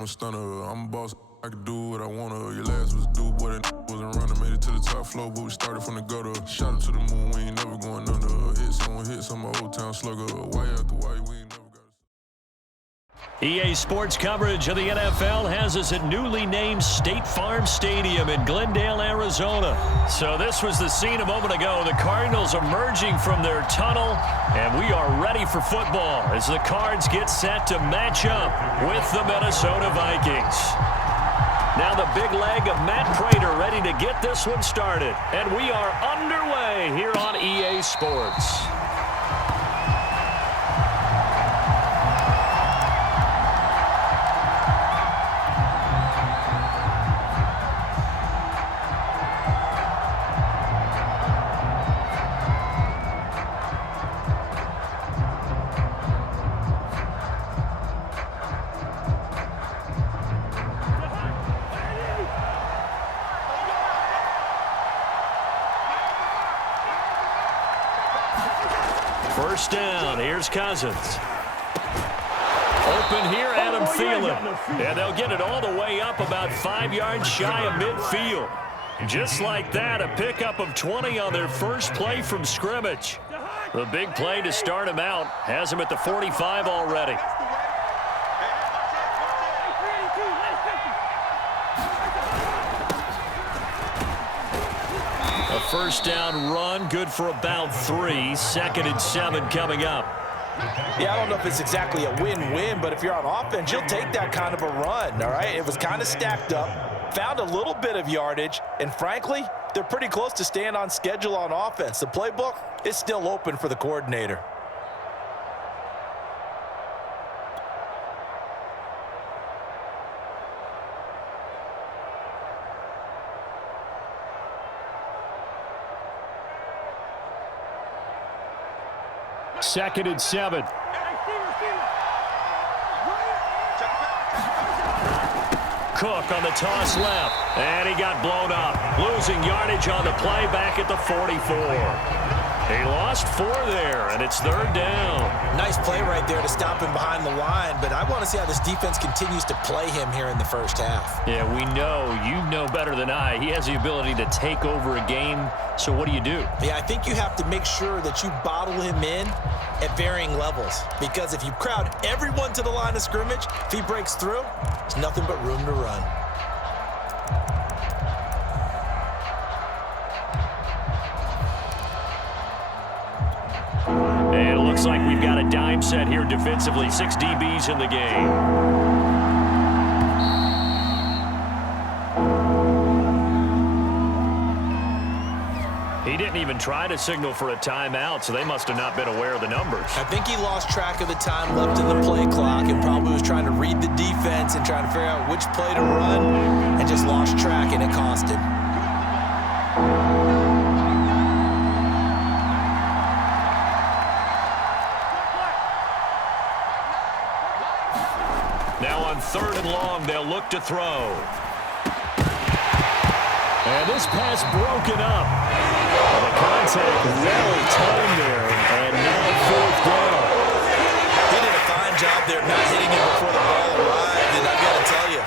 I'm a stunner, I'm a boss, I can do what I wanna. Your last was a dude, boy, that wasn't running. Made it to the top floor, but we started from the gutter. Shout out to the moon, we ain't never going under. Hit some old town slugger. Why after why, we ain't never got EA Sports coverage of the NFL has us at newly named State Farm Stadium in Glendale, Arizona. So this was the scene a moment ago. The Cardinals emerging from their tunnel, and we are ready for football as the Cards get set to match up with the Minnesota Vikings. Now the big leg of Matt Prater ready to get this one started. And we are underway here on EA Sports. First down, here's Cousins. Open here, Adam Thielen. And they'll get it all the way up about 5 yards shy of midfield. Just like that, a pickup of 20 on their first play from scrimmage. The big play to start him out has him at the 45 already. A first down run, good for about 3. 2nd and 7 coming up. Yeah, I don't know if it's exactly a win-win, but if you're on offense, you'll take that kind of a run, all right? It was kind of stacked up, found a little bit of yardage, and frankly, they're pretty close to staying on schedule on offense. The playbook is still open for the coordinator. Second and 7. Cook on the toss left, and he got blown up. Losing yardage on the play back at the 44. He lost 4 there, and it's 3rd down. Nice play right there to stop him behind the line, but I want to see how this defense continues to play him here in the first half. Yeah, we know. You know better than I. He has the ability to take over a game, so what do you do? Yeah, I think you have to make sure that you bottle him in at varying levels, because if you crowd everyone to the line of scrimmage, if he breaks through, there's nothing but room to run. And it looks like we've got a dime set here defensively. 6 DBs in the game. He didn't even try to signal for a timeout, so they must have not been aware of the numbers. I think he lost track of the time left in the play clock and probably was trying to read the defense and trying to figure out which play to run and just lost track, and it cost him. Now on 3rd and long, they'll look to throw. And this pass broken up. The contact well timed there, and now 4th down. He did a fine job there not hitting him before the ball arrived, and I've got to tell you,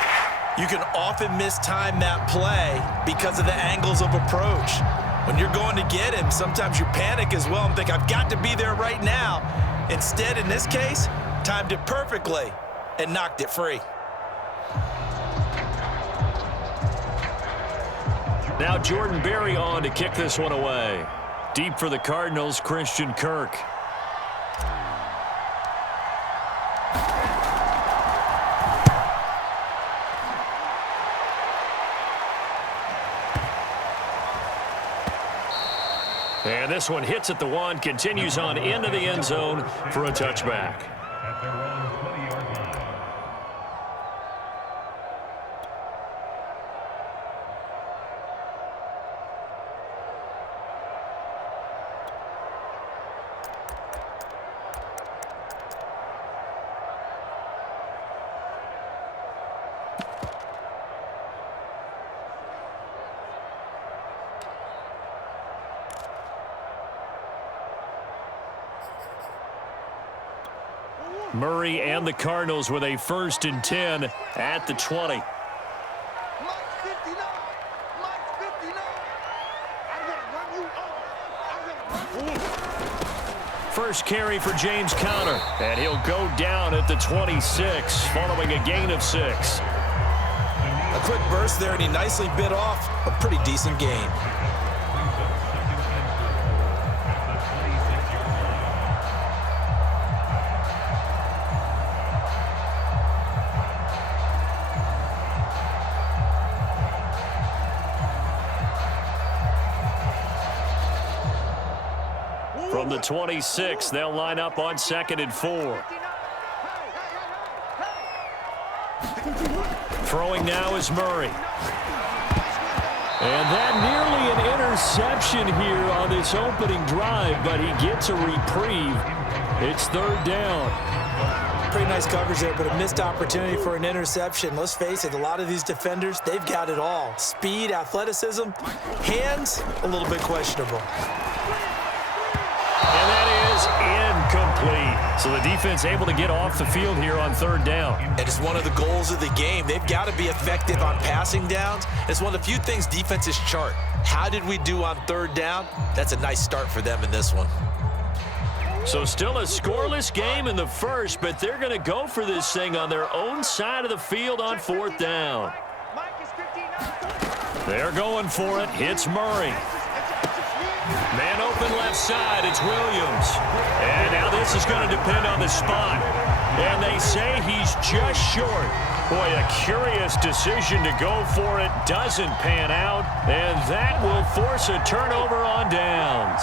you can often mistime that play because of the angles of approach. When you're going to get him, sometimes you panic as well and think, I've got to be there right now. Instead, in this case, timed it perfectly and knocked it free. Now Jordan Berry on to kick this one away. Deep for the Cardinals, Christian Kirk. And this one hits at the 1, continues on into the end zone for a touchback. Murray and the Cardinals with a 1st and 10 at the 20. First carry for James Conner, and he'll go down at the 26 following a gain of 6. A quick burst there, and he nicely bit off a pretty decent gain. From the 26, they'll line up on 2nd and 4. Throwing now is Murray. And that nearly an interception here on this opening drive, but he gets a reprieve. It's 3rd down. Pretty nice coverage there, but a missed opportunity for an interception. Let's face it, a lot of these defenders, they've got it all. Speed, athleticism, hands, a little bit questionable. And that is incomplete. So the defense able to get off the field here on 3rd down. And it's one of the goals of the game. They've got to be effective on passing downs. It's one of the few things defenses chart. How did we do on 3rd down? That's a nice start for them in this one. So still a scoreless game in the first, but they're going to go for this thing on their own side of the field on 4th down. They're going for it. It's Murray. Man open left side, it's Williams. And now this is going to depend on the spot. And they say he's just short. Boy, a curious decision to go for it. Doesn't pan out. And that will force a turnover on downs.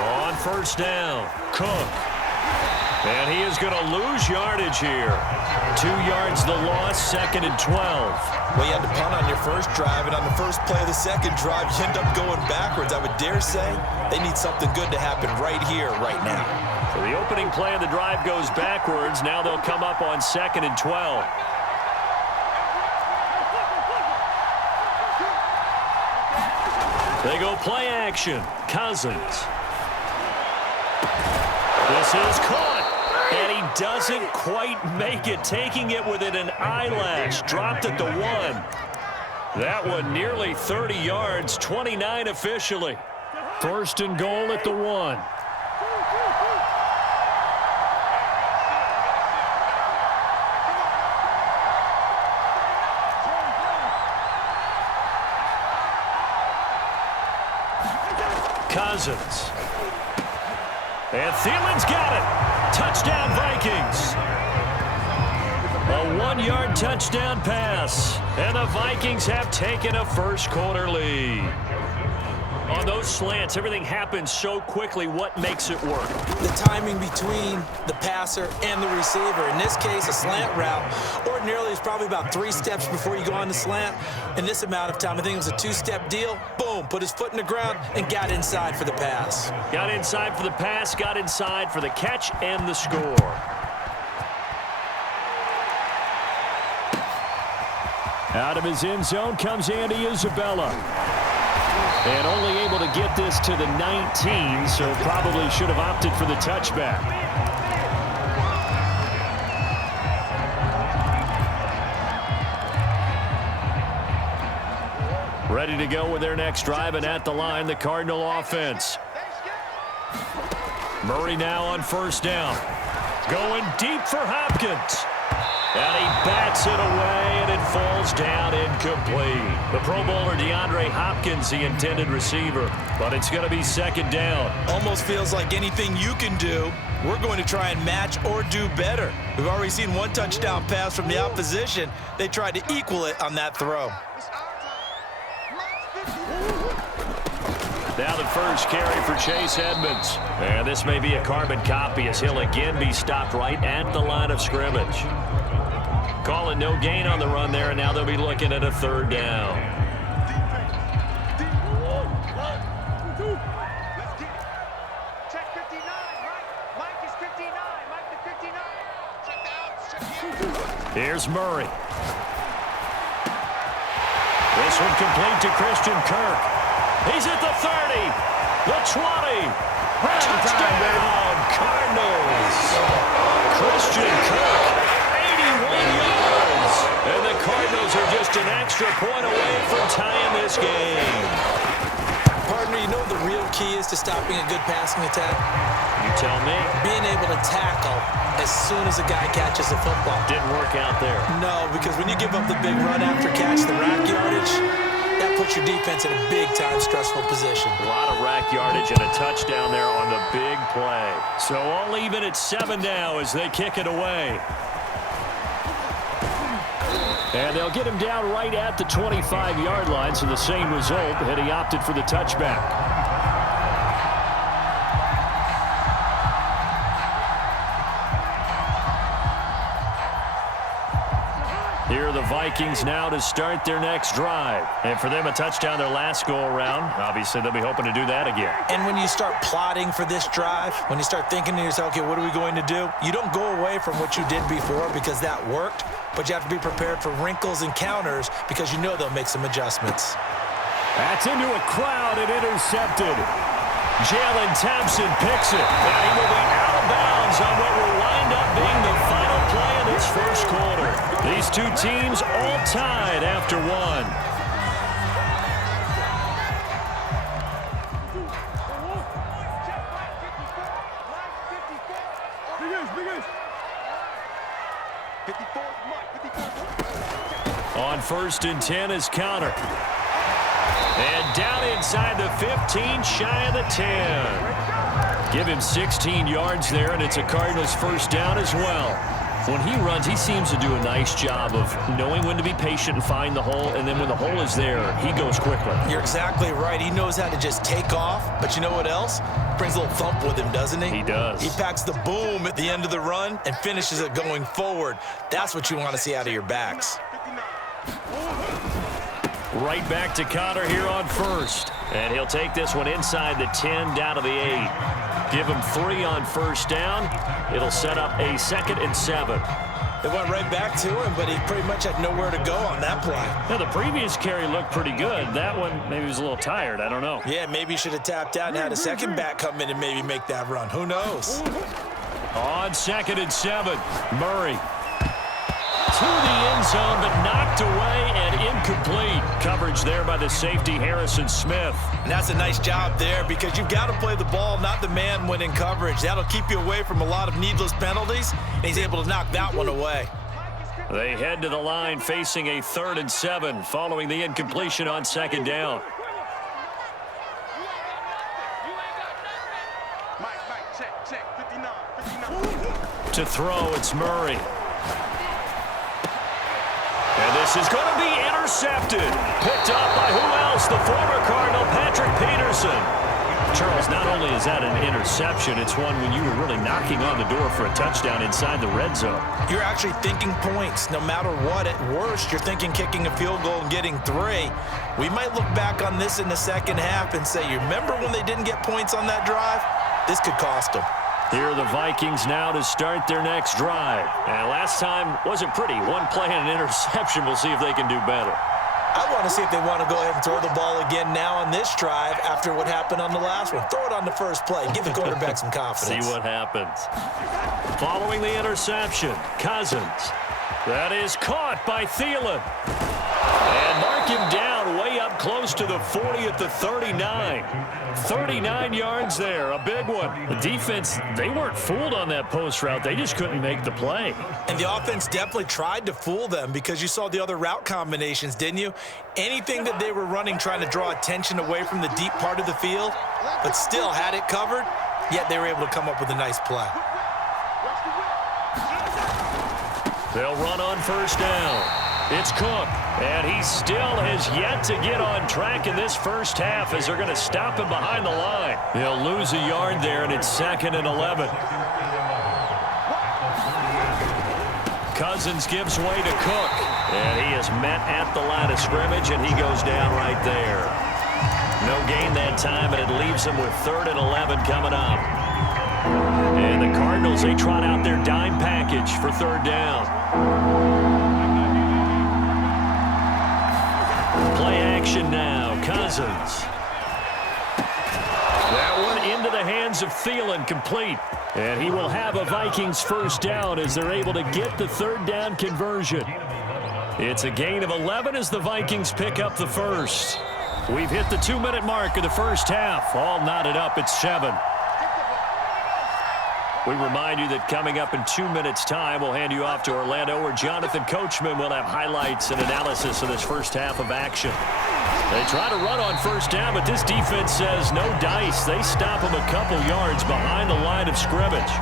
On 1st down, Cook. And he is going to lose yardage here. 2 yards the loss, 2nd and 12. Well, you had to punt on your first drive, and on the first play of the second drive, you end up going backwards. I would dare say they need something good to happen right here, right now. So the opening play of the drive goes backwards. Now they'll come up on 2nd and 12. They go play action. Cousins. This is caught. And he doesn't quite make it, taking it within an eyelash. Dropped at the 1. That one nearly 30 yards, 29 officially. 1st and goal at the 1. Cousins. And Thielen's got it. Touchdown, Vikings. A 1-yard touchdown pass. And the Vikings have taken a first-quarter lead. On those slants, everything happens so quickly. What makes it work? The timing between the passer and the receiver. In this case, a slant route. Ordinarily, it's probably about 3 steps before you go on the slant. In this amount of time, I think it was a 2-step deal. Boom, put his foot in the ground and got inside for the pass. Got inside for the pass, got inside for the catch and the score. Out of his end zone comes Andy Isabella. And only able to get this to the 19, so probably should have opted for the touchback. Ready to go with their next drive, and at the line, the Cardinal offense. Murray now on 1st down. Going deep for Hopkins. And he bats it away, and it falls down incomplete. The Pro Bowler DeAndre Hopkins, the intended receiver, but it's going to be 2nd down. Almost feels like anything you can do, we're going to try and match or do better. We've already seen 1 touchdown pass from the opposition. They tried to equal it on that throw. Now the first carry for Chase Edmonds. And this may be a carbon copy as he'll again be stopped right at the line of scrimmage. Calling no gain on the run there, and now they'll be looking at a 3rd down. Check 59, Mike is 59, Mike the 59. Check out. Here's Murray. This one complete to Christian Kirk. He's at the 30. the 20. Touchdown, Cardinals. Christian Kirk, 81 yards. And the Cardinals are just an extra point away from tying this game. Partner, you know what the real key is to stopping a good passing attack? You tell me. Being able to tackle as soon as a guy catches the football. Didn't work out there. No, because when you give up the big run after catch, the rack yardage, that puts your defense in a big-time stressful position. A lot of rack yardage and a touchdown there on the big play. So all even at 7 now as they kick it away. And they'll get him down right at the 25-yard line, so the same result, and he opted for the touchback. Here are the Vikings now to start their next drive. And for them, a touchdown their last go-around. Obviously, they'll be hoping to do that again. And when you start plotting for this drive, when you start thinking to yourself, okay, what are we going to do? You don't go away from what you did before because that worked, but you have to be prepared for wrinkles and counters because you know they'll make some adjustments. That's into a crowd and intercepted. Jalen Thompson picks it. And he will be out of bounds on what will wind up being the final play of this first quarter. These two teams all tied after one. On 1st and 10 is Counter. And down inside the 15, shy of the 10. Give him 16 yards there, and it's a Cardinals first down as well. When he runs, he seems to do a nice job of knowing when to be patient and find the hole, and then when the hole is there, he goes quickly. You're exactly right. He knows how to just take off, but you know what else? Brings a little thump with him, doesn't he? He does. He packs the boom at the end of the run and finishes it going forward. That's what you want to see out of your backs. Right back to Cotter here on 1st. And he'll take this one inside the 10 down to the 8. Give him 3 on 1st down. It'll set up a 2nd and 7. They went right back to him, but he pretty much had nowhere to go on that play. Now, the previous carry looked pretty good. That one, maybe he was a little tired. I don't know. Yeah, maybe he should have tapped out and had a second back come in and maybe make that run. Who knows? On 2nd and 7, Murray. To the end zone, but knocked away and incomplete. Coverage there by the safety, Harrison Smith. And that's a nice job there because you've got to play the ball, not the man when in coverage. That'll keep you away from a lot of needless penalties, and he's able to knock that one away. They head to the line facing a 3rd and 7 following the incompletion on 2nd down. To throw, it's Murray. And this is going to be intercepted. Picked up by who else? The former Cardinal, Patrick Peterson. Charles, not only is that an interception, it's one when you were really knocking on the door for a touchdown inside the red zone. You're actually thinking points. No matter what, at worst, you're thinking kicking a field goal and getting 3. We might look back on this in the second half and say, you remember when they didn't get points on that drive? This could cost them. Here are the Vikings now to start their next drive. And last time wasn't pretty. One play and an interception. We'll see if they can do better. I want to see if they want to go ahead and throw the ball again now on this drive after what happened on the last one. Throw it on the first play. Give the quarterback some confidence. See what happens. Following the interception, Cousins. That is caught by Thielen. And mark him down way up close to the 40 at the 39. 39 yards there, a big one. The defense, they weren't fooled on that post route. They just couldn't make the play. And the offense definitely tried to fool them because you saw the other route combinations, didn't you? Anything that they were running trying to draw attention away from the deep part of the field, but still had it covered, yet they were able to come up with a nice play. They'll run on 1st down. It's Cook, and he still has yet to get on track in this first half as they're going to stop him behind the line. They'll lose a yard there, and it's 2nd and 11. Cousins gives way to Cook, and he is met at the line of scrimmage, and he goes down right there. No gain that time, and it leaves him with 3rd and 11 coming up. And the Cardinals, they trot out their dime package for 3rd down. Play action now. Cousins. hands of Thielen, complete. And he will have a Vikings first down as they're able to get the third down conversion. It's a gain of 11 as the Vikings pick up the first. We've hit the 2-minute mark of the first half. All knotted up at 7. We remind you that coming up in 2 minutes' time, we'll hand you off to Orlando, where Jonathan Coachman will have highlights and analysis of this first half of action. They try to run on first down, but this defense says no dice. They stop them a couple yards behind the line of scrimmage.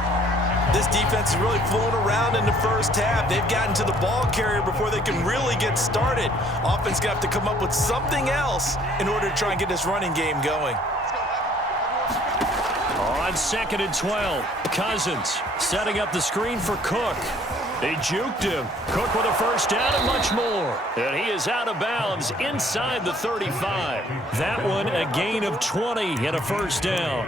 This defense is really flown around in the first half. They've gotten to the ball carrier before they can really get started. Offense going to have to come up with something else in order to try and get this running game going. On 2nd and 12, Cousins setting up the screen for Cook. They juked him. Cook with a first down and much more. And he is out of bounds inside the 35. That one a gain of 20 and a first down.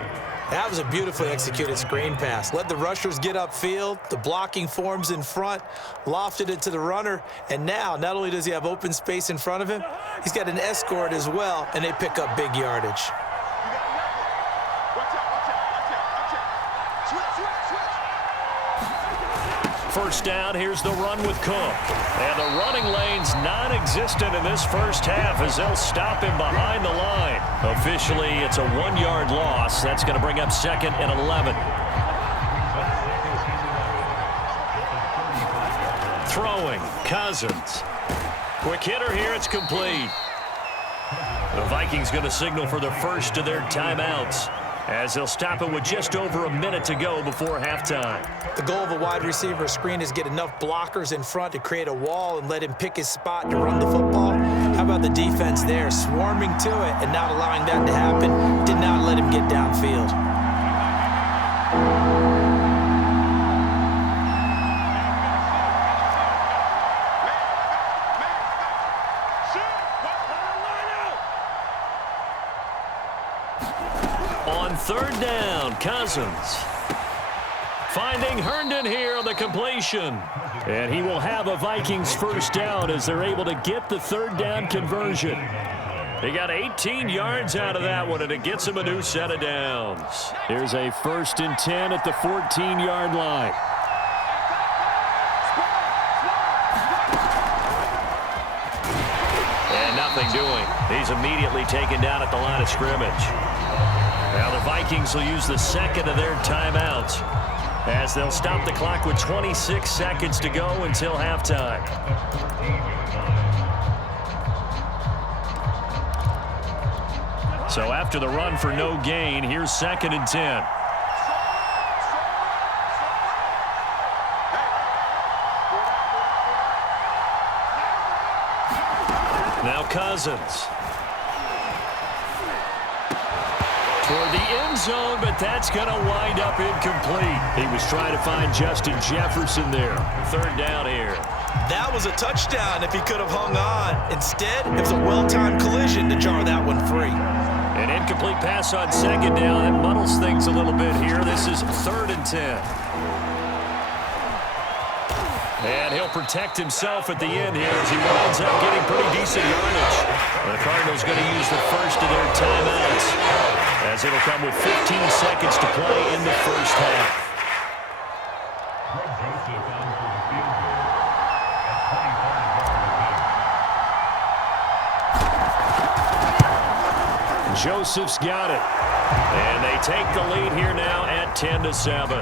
That was a beautifully executed screen pass. Let the rushers get upfield. The blocking forms in front, lofted it to the runner. And now, not only does he have open space in front of him, he's got an escort as well, and they pick up big yardage. First down, here's the run with Cook. And the running lane's non-existent in this first half as they'll stop him behind the line. Officially, it's a 1-yard loss. That's going to bring up 2nd and 11. Throwing, Cousins. Quick hitter here, it's complete. The Vikings going to signal for the first of their timeouts, as they'll stop it with just over a minute to go before halftime. The goal of a wide receiver screen is get enough blockers in front to create a wall and let him pick his spot to run the football. How about the defense there, swarming to it and not allowing that to happen? Did not let him get downfield. On 3rd down, Cousins finding Herndon here on the completion. And he will have a Vikings first down as they're able to get the 3rd down conversion. They got 18 yards out of that one, and it gets him a new set of downs. Here's a 1st and 10 at the 14-yard line. And nothing doing. He's immediately taken down at the line of scrimmage. Now the Vikings will use the 2nd of their timeouts as they'll stop the clock with 26 seconds to go until halftime. So after the run for no gain, here's 2nd and 10. Now Cousins. Toward the end zone, but that's going to wind up incomplete. He was trying to find Justin Jefferson there. 3rd down here. That was a touchdown if he could have hung on. Instead, it was a well-timed collision to jar that one free. An incomplete pass on 2nd down. That muddles things a little bit here. This is 3rd and 10. And he'll protect himself at the end here as he winds up getting pretty decent yardage. The Cardinals going to use the first of their timeouts, as it'll come with 15 seconds to play in the first half. Joseph's got it. And they take the lead here now at 10-7.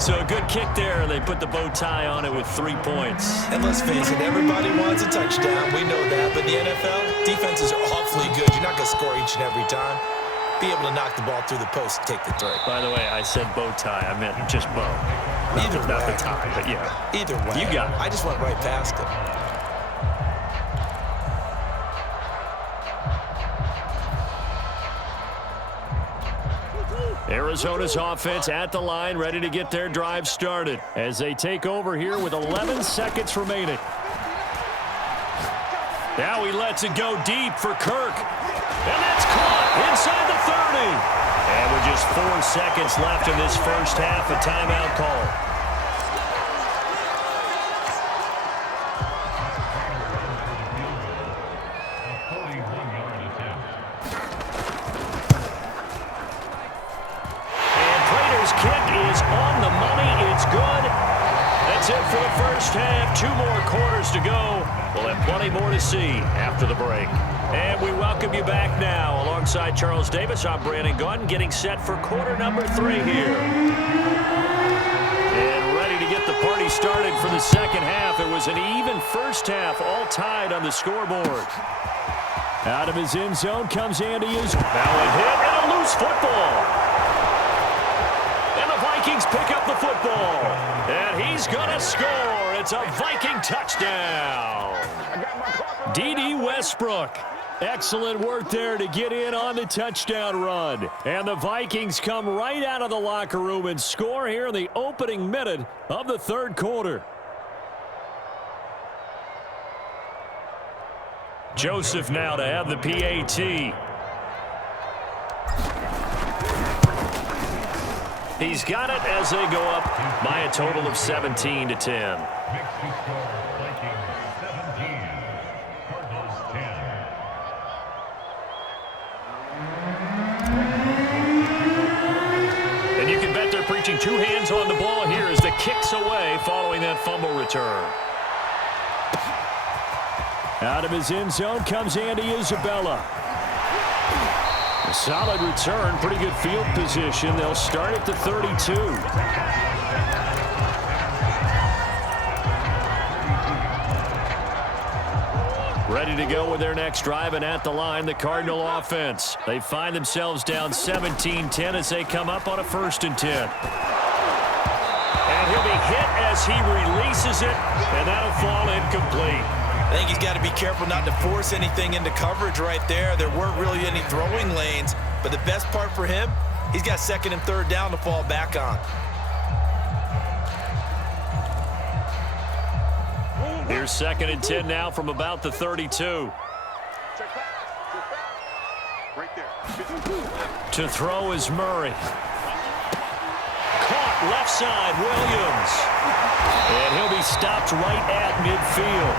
So a good kick there. They put the bow tie on it with 3 points. And let's face it, everybody wants a touchdown. We know that. But in the NFL, defenses are awfully good. You're not going to score each and every time. Be able to knock the ball through the post and take the throw. By the way, I said bow tie. I meant just bow. Either way. Not the tie, but yeah. Either way. You got it. I just went right past it. Arizona's offense at the line, ready to get their drive started as they take over here with 11 seconds remaining. Now he lets it go deep for Kirk. And that's caught inside the 30. And with just 4 seconds left in this first half, a timeout call. the first half. 2 more quarters to go. We'll have plenty more to see after the break. And we welcome you back now. Alongside Charles Davis, I'm Brandon Gunn, getting set for quarter number 3 here. And ready to get the party started for the second half. It was an even first half, all tied on the scoreboard. Out of his end zone comes Andy Is. Now a hit and a loose football. And the Vikings pick up the football. And he's going to score. It's a Viking touchdown. D.D. Westbrook. Excellent work there to get in on the touchdown run. And the Vikings come right out of the locker room and score here in the opening minute of the third quarter. Joseph now to have the PAT. He's got it as they go up by a total of 17-10. And you can bet they're preaching 2 hands on the ball here as the kick's away following that fumble return. Out of his end zone comes Andy Isabella. A solid return, pretty good field position. They'll start at the 32. Ready to go with their next drive, and at the line, the Cardinal offense. They find themselves down 17-10 as they come up on a 1st and 10. And he'll be hit as he releases it, and that'll fall incomplete. I think he's got to be careful not to force anything into coverage right there. There weren't really any throwing lanes, but the best part for him, he's got 2nd and 3rd down to fall back on. Here's 2nd and 10 now from about the 32. To throw is Murray. Caught left side, Williams. And he'll be stopped right at midfield.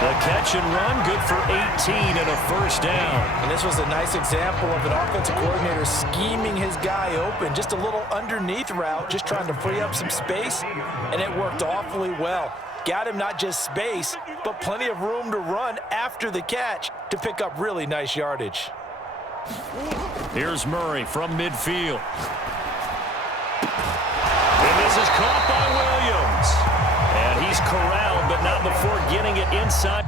The catch and run, good for 18 and a 1st down. And this was a nice example of an offensive coordinator scheming his guy open. Just a little underneath route, just trying to free up some space, and it worked awfully well. Got him not just space, but plenty of room to run after the catch to pick up really nice yardage. Here's Murray from midfield. And this is caught by Williams. And he's corralled, but not before getting it inside.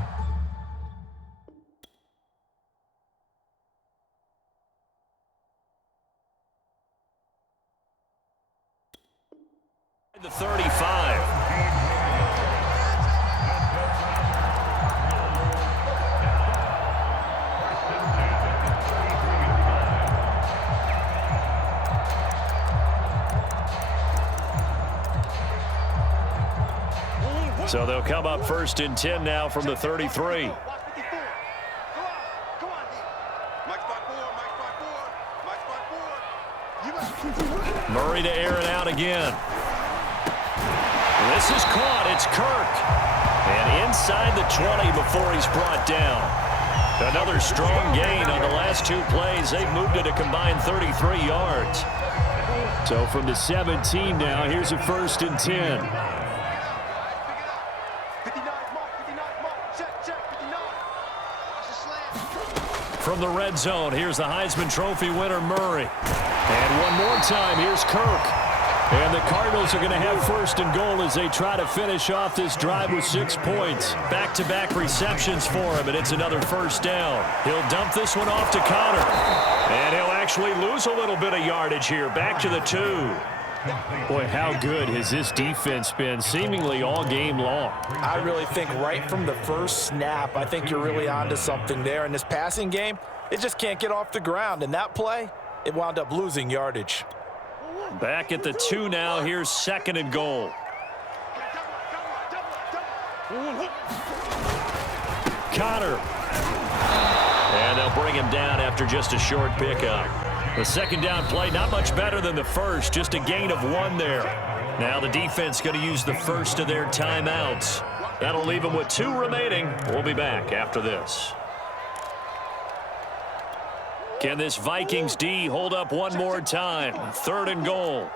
The 35. So they'll come up 1st and 10 now from the 33. Murray to air it out again. This is caught. It's Kirk. And inside the 20 before he's brought down. Another strong gain on the last 2 plays. They've moved it a combined 33 yards. So from the 17 now, here's a 1st and 10. From the red zone, here's the Heisman Trophy winner, Murray. And one more time, here's Kirk. And the Cardinals are going to have 1st and goal as they try to finish off this drive with 6 points. Back-to-back receptions for him, and it's another 1st down. He'll dump this one off to Connor. And he'll actually lose a little bit of yardage here, back to the 2. Boy, how good has this defense been seemingly all game long? I really think right from the first snap, I think you're really onto something there. In this passing game, it just can't get off the ground. And that play, it wound up losing yardage. Back at the 2 now. Here's 2nd and goal. Connor. And they'll bring him down after just a short pickup. The 2nd down play, not much better than the first, just a gain of 1 there. Now the defense going to use the first of their timeouts. That'll leave them with 2 remaining. We'll be back after this. Can this Vikings D hold up one more time? 3rd and goal.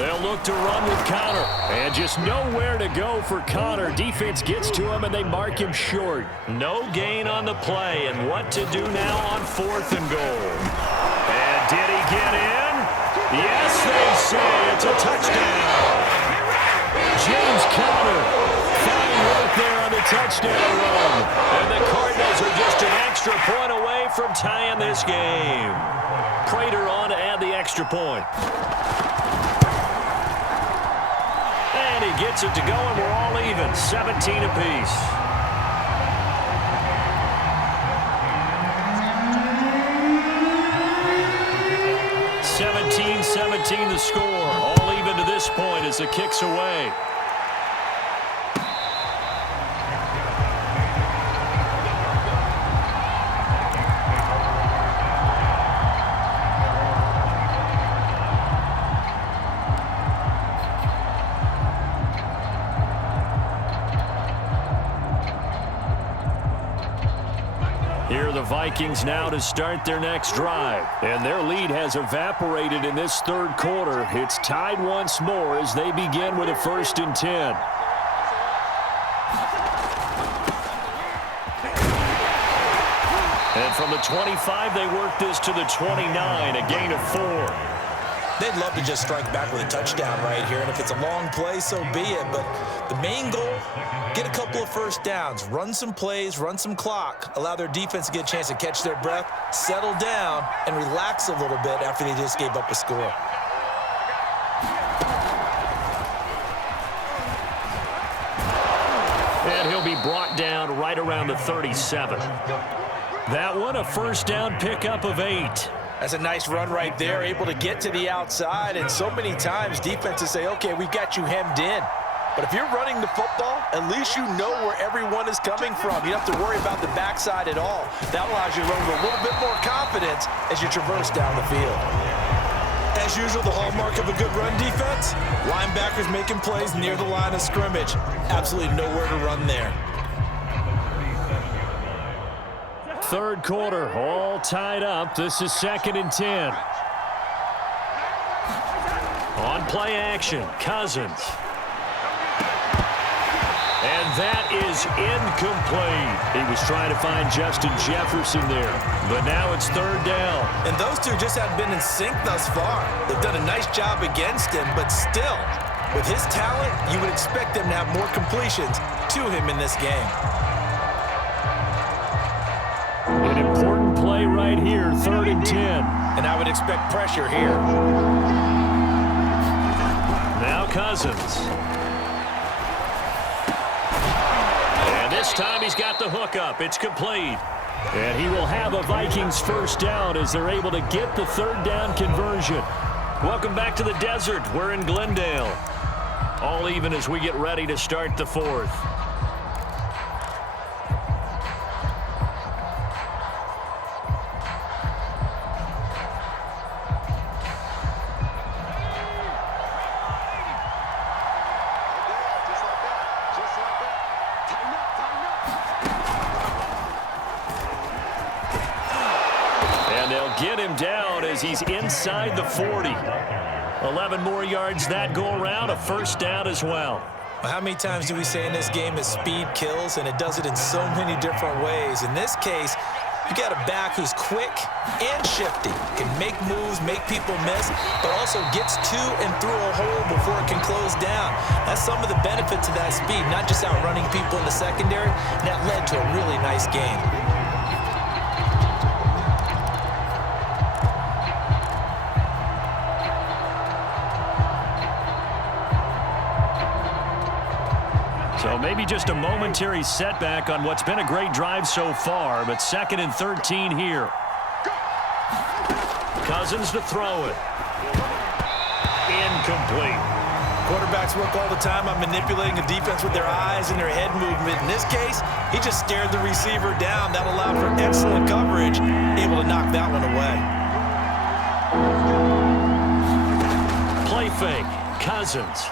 They'll look to run with Connor. And just nowhere to go for Connor. Defense gets to him, and they mark him short. No gain on the play, and what to do now on 4th and goal. And did he get in? Yes, they say it's a touchdown. James Conner, fine work there on the touchdown run. And the Cardinals are just an extra point away from tying this game. Prater on to add the extra point. And he gets it to go, and we're all even, 17 apiece. (17-17) the score. All even to this point as the kick's away. Here are the Vikings now to start their next drive. And their lead has evaporated in this 3rd quarter. It's tied once more as they begin with a 1st and 10. And from the 25, they work this to the 29, a gain of 4. They'd love to just strike back with a touchdown right here, and if it's a long play, so be it. But the main goal, get a couple of first downs, run some plays, run some clock, allow their defense to get a chance to catch their breath, settle down, and relax a little bit after they just gave up a score. And he'll be brought down right around the 37. That one, a first down pickup of 8. That's a nice run right there, able to get to the outside. And so many times defenses say, okay, we've got you hemmed in. But if you're running the football, at least you know where everyone is coming from. You don't have to worry about the backside at all. That allows you to run with a little bit more confidence as you traverse down the field. As usual, the hallmark of a good run defense, linebackers making plays near the line of scrimmage. Absolutely nowhere to run there. 3rd quarter, all tied up. This is 2nd and 10. On play action, Cousins. And that is incomplete. He was trying to find Justin Jefferson there, but now it's 3rd down. And those two just haven't been in sync thus far. They've done a nice job against him, but still, with his talent, you would expect them to have more completions to him in this game. An important play right here, 3rd and 10. And I would expect pressure here. Now Cousins. And this time he's got the hookup. It's complete. And he will have a Vikings first down as they're able to get the 3rd down conversion. Welcome back to the desert. We're in Glendale. All even as we get ready to start the 4th. Get him down as he's inside the 40. 11 more yards that go around, a first down as well. How many times do we say in this game that speed kills, and it does it in so many different ways? In this case, you got a back who's quick and shifty, can make moves, make people miss, but also gets to and through a hole before it can close down. That's some of the benefits of that speed, not just outrunning people in the secondary, and that led to a really nice game. So maybe just a momentary setback on what's been a great drive so far, but 2nd and 13 here. Cousins to throw it. Incomplete. Quarterbacks work all the time on manipulating the defense with their eyes and their head movement. In this case, he just stared the receiver down. That allowed for excellent coverage, able to knock that one away. Play fake. Cousins.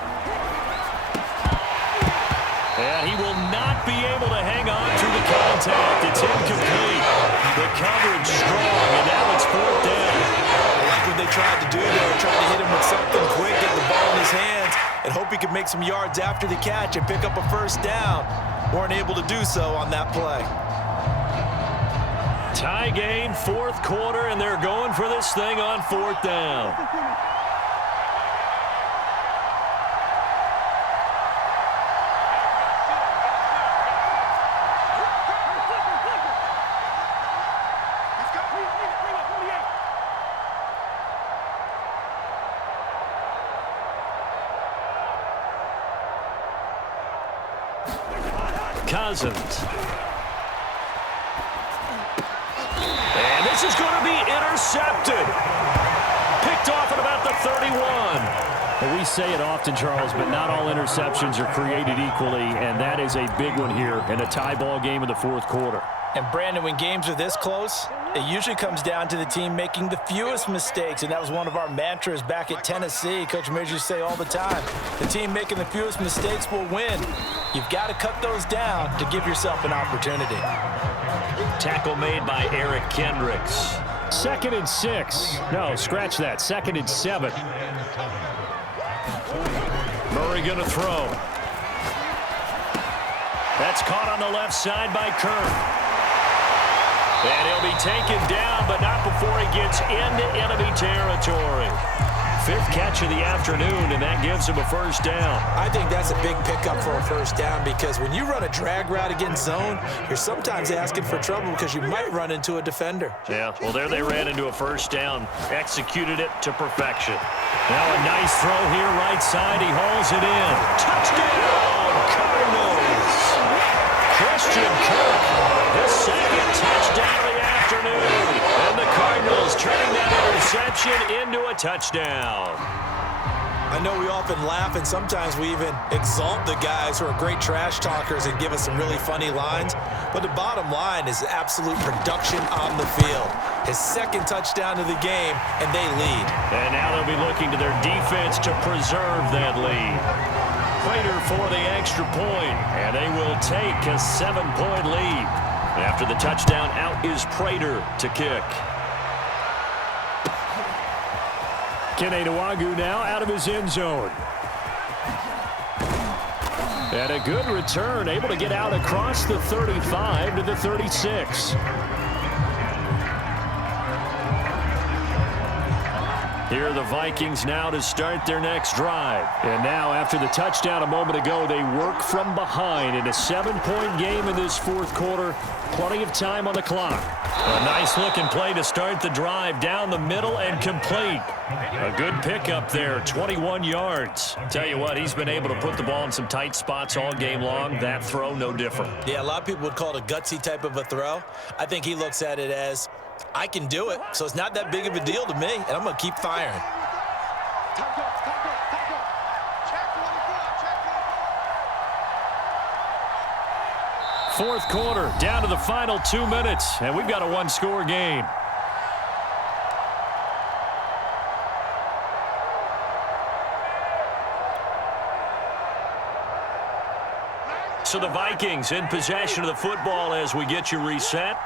And he will not be able to hang on to the contact. It's incomplete. The coverage strong, and now it's 4th down. I like what they tried to do there, trying to hit him with something quick, get the ball in his he could make some yards after the catch and pick up a first down. Weren't able to do so on that play. Tie game, fourth quarter, and they're going for this thing on fourth down. Cousins. And this is going to be intercepted. Picked off at about the 31. Well, we say it often, Charles, but not all interceptions are created equally, and that is a big one here in a tie ball game in the fourth quarter. And, Brandon, when games are this close, it usually comes down to the team making the fewest mistakes, and that was one of our mantras back at Tennessee. Coach Mears used to say all the time, the team making the fewest mistakes will win. You've got to cut those down to give yourself an opportunity. Tackle made by Eric Kendricks. 2nd and 6. No, scratch that. 2nd and 7. Murray going to throw. That's caught on the left side by Kirk. And he'll be taken down, but not before he gets into enemy territory. 5th catch of the afternoon, and that gives him a first down. I think that's a big pickup for a first down because when you run a drag route against zone, you're sometimes asking for trouble because you might run into a defender. Yeah, well, there they ran into a first down. Executed it to perfection. Now a nice throw here, right side. He hauls it in. Touchdown, Cardinals. Christian Kirk, his second touchdown of the afternoon. And the Cardinals turning that interception into a touchdown. I know we often laugh and sometimes we even exalt the guys who are great trash talkers and give us some really funny lines. But the bottom line is absolute production on the field. His second touchdown of the game, and they lead. And now they'll be looking to their defense to preserve that lead. Prater for the extra point, and they will take a 7-point lead. After the touchdown, out is Prater to kick. Kene Nwangwu now out of his end zone. And a good return, able to get out across the 35 to the 36. Here are the Vikings now to start their next drive. And now, after the touchdown a moment ago, they work from behind in a 7-point game in this fourth quarter. Plenty of time on the clock. A nice-looking play to start the drive down the middle and complete. A good pickup there, 21 yards. Tell you what, he's been able to put the ball in some tight spots all game long. That throw, no different. Yeah, a lot of people would call it a gutsy type of a throw. I think he looks at it as, I can do it, so it's not that big of a deal to me, and I'm going to keep firing. Fourth quarter, down to the final 2 minutes, and we've got a one-score game. So the Vikings in possession of the football as we get you reset.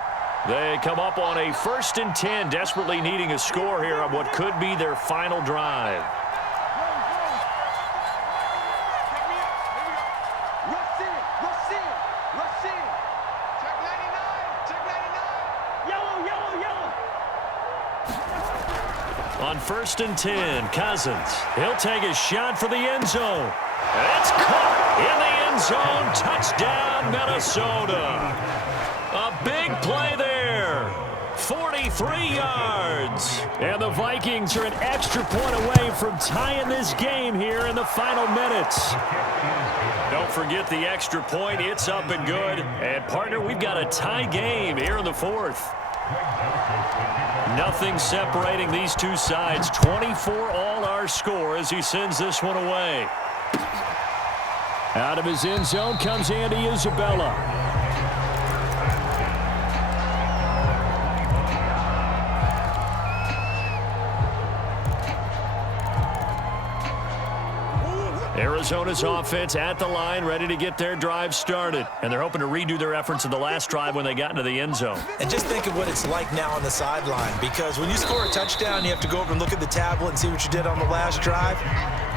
They come up on a 1st and 10, desperately needing a score here on what could be their final drive. On 1st and 10, Cousins. He'll take a shot for the end zone. And it's caught in the end zone. Touchdown, Minnesota. A big play there. 43 yards. And the Vikings are an extra point away from tying this game here in the final minutes. Don't forget the extra point. It's up and good. And, partner, we've got a tie game here in the fourth. Nothing separating these two sides. 24 all our score as he sends this one away. Out of his end zone comes Andy Isabella. Arizona's offense at the line, ready to get their drive started. And they're hoping to redo their efforts in the last drive when they got into the end zone. And just think of what it's like now on the sideline, because when you score a touchdown, you have to go over and look at the tablet and see what you did on the last drive.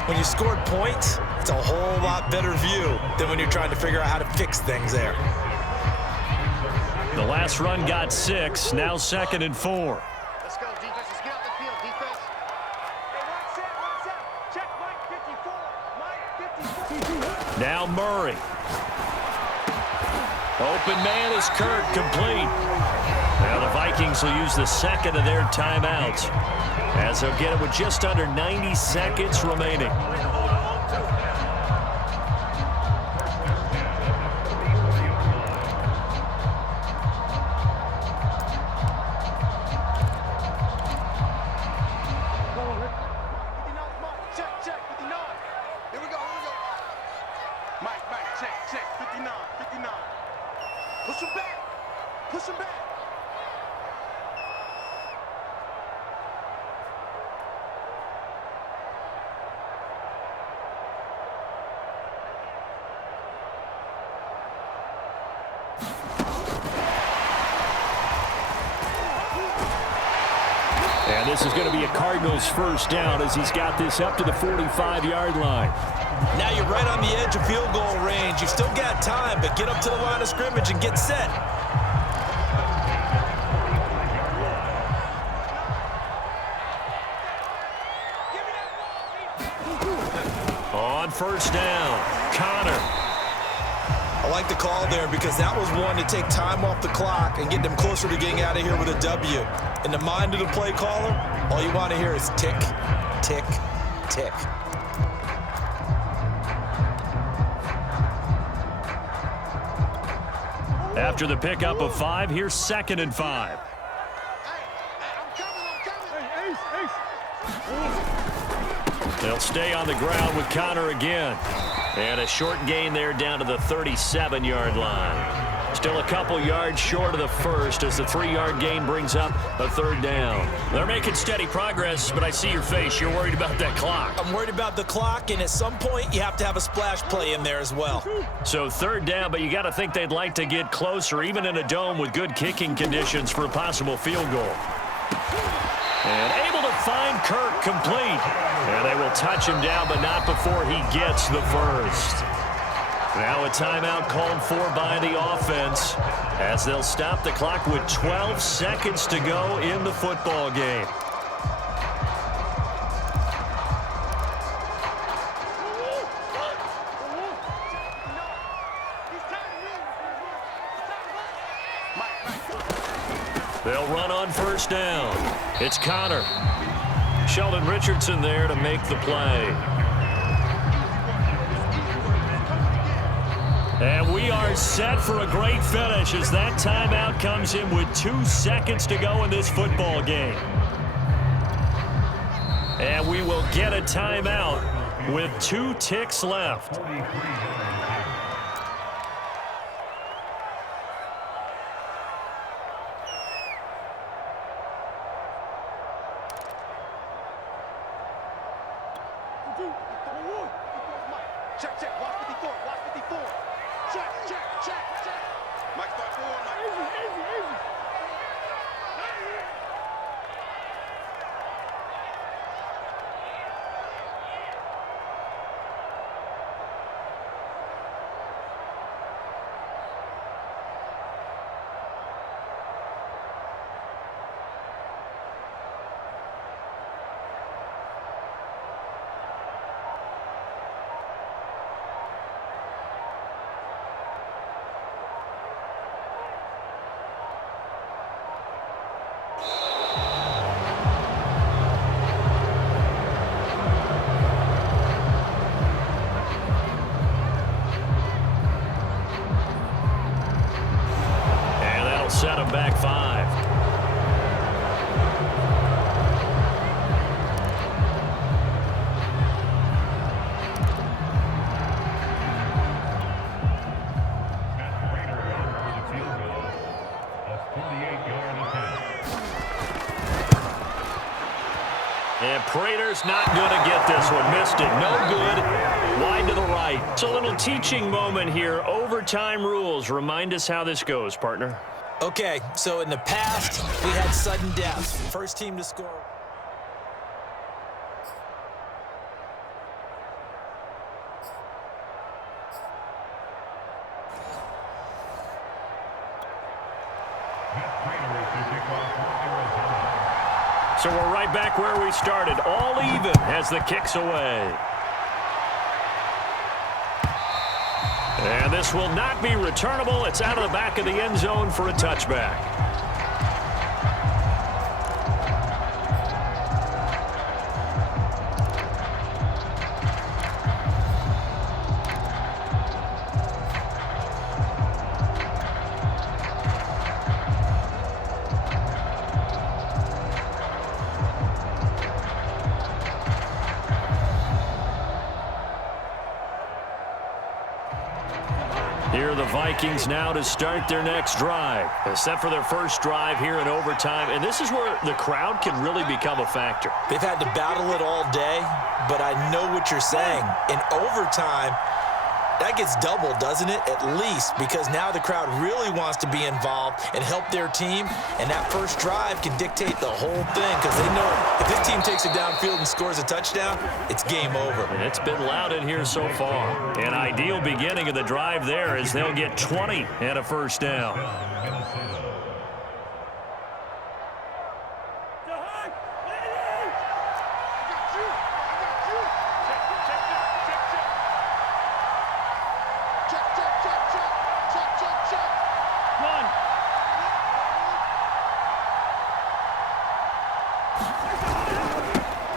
when you scored points, it's a whole lot better view than when you're trying to figure out how to fix things there. The last run got 6, now 2nd and 4. Let's go, defense. Let's get out the field, defense. Hey, one set. Check Mike 54. Mike 54. Now Murray. Open man is Kirk, complete. Now the Vikings will use the second of their timeouts, as they'll get it with just under 90 seconds remaining. Check, 59. Here we go. Mike, check, 59. Push him back. And this is going to be a Cardinals first down as he's got this up to the 45-yard line. Now you're right on the edge of field goal range. You've still got time, but get up to the line of scrimmage and get set. On first down, Connor. I like the call there because that was one to take time off the clock and get them closer to getting out of here with a W. In the mind of the play caller, all you want to hear is tick, tick, tick. After the pickup of 5, here's 2nd and 5. They'll stay on the ground with Connor again. And a short gain there down to the 37-yard line. Still a couple yards short of the first as the 3-yard gain brings up a 3rd down. They're making steady progress, but I see your face. You're worried about that clock. I'm worried about the clock, and at some point you have to have a splash play in there as well. So 3rd down, but you got to think they'd like to get closer, even in a dome with good kicking conditions for a possible field goal. And able to find Kirk, complete. And they will touch him down, but not before he gets the first. Now a timeout called for by the offense as they'll stop the clock with 12 seconds to go in the football game. They'll run on first down. It's Connor. Sheldon Richardson there to make the play. And we are set for a great finish as that timeout comes in with 2 seconds to go in this football game. And we will get a timeout with 2 ticks left. Check, watch 54. Check. Mike, start forward, Mike. Easy. Set him back 5. And Prater's not going to get this one. Missed it. No good. Wide to the right. It's a little teaching moment here. Overtime rules. Remind us how this goes, partner. Okay, so in the past, we had sudden death. First team to score. So we're right back where we started. All even as the kick's away. And this will not be returnable. It's out of the back of the end zone for a touchback. Here are the Vikings now to start their next drive. Set for their first drive here in overtime. And this is where the crowd can really become a factor. They've had to battle it all day, but I know what you're saying. In overtime, that gets doubled, doesn't it? At least, because now the crowd really wants to be involved and help their team. And that first drive can dictate the whole thing because they know if this team takes it downfield and scores a touchdown, it's game over. And it's been loud in here so far. An ideal beginning of the drive there as they'll get 20 and a first down.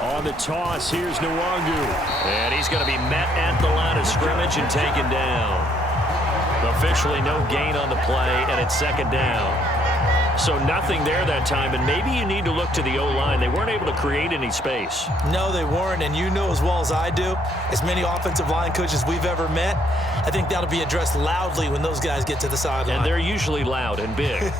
On the toss, here's Nwangu. And he's going to be met at the line of scrimmage and taken down. Officially no gain on the play, and it's second down. So nothing there that time, and maybe you need to look to the O-line. They weren't able to create any space. No, they weren't, and you know as well as I do, as many offensive line coaches we've ever met, I think that'll be addressed loudly when those guys get to the sideline. And they're usually loud and big.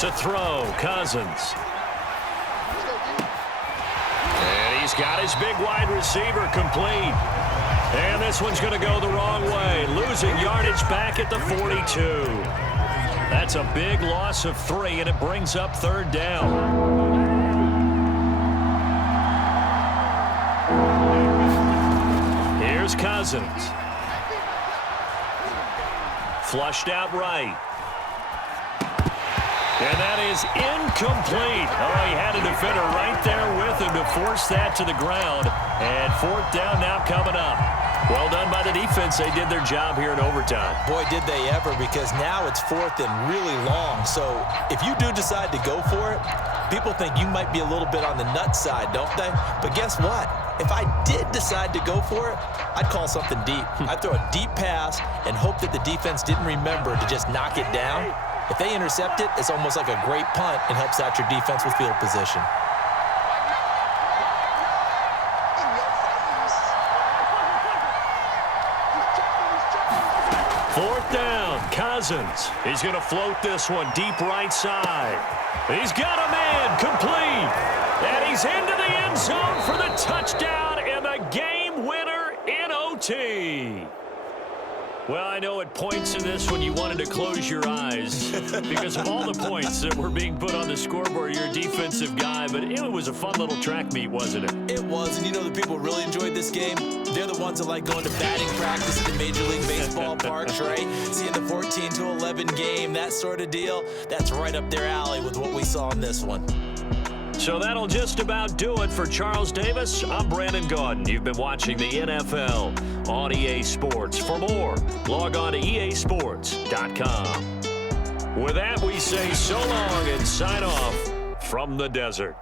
To throw, Cousins. And he's got his big wide receiver complete. And this one's going to go the wrong way. Losing yardage back at the 42. That's a big loss of 3, and it brings up third down. Here's Cousins. Flushed out right. And that is incomplete. Oh, he had a defender right there with him to force that to the ground. And fourth down now coming up. Well done by the defense. They did their job here in overtime. Boy, did they ever, because now it's fourth and really long. So if you do decide to go for it, people think you might be a little bit on the nut side, don't they? But guess what? If I did decide to go for it, I'd call something deep. I'd throw a deep pass and hope that the defense didn't remember to just knock it down. If they intercept it, it's almost like a great punt and helps out your defense with field position. Fourth down, Cousins. He's going to float this one deep right side. He's got a man complete. And he's into the end zone for the touchdown and the game winner in OT. Well, I know at points in this when you wanted to close your eyes because of all the points that were being put on the scoreboard. You're a defensive guy, but it was a fun little track meet, wasn't it? It was, and you know the people really enjoyed this game? They're the ones that like going to batting practice at the Major League Baseball parks, right? Seeing the 14-11 game, that sort of deal. That's right up their alley with what we saw in this one. So that'll just about do it for Charles Davis. I'm Brandon Gaudin. You've been watching the NFL on EA Sports. For more, log on to easports.com. With that, we say so long and sign off from the desert.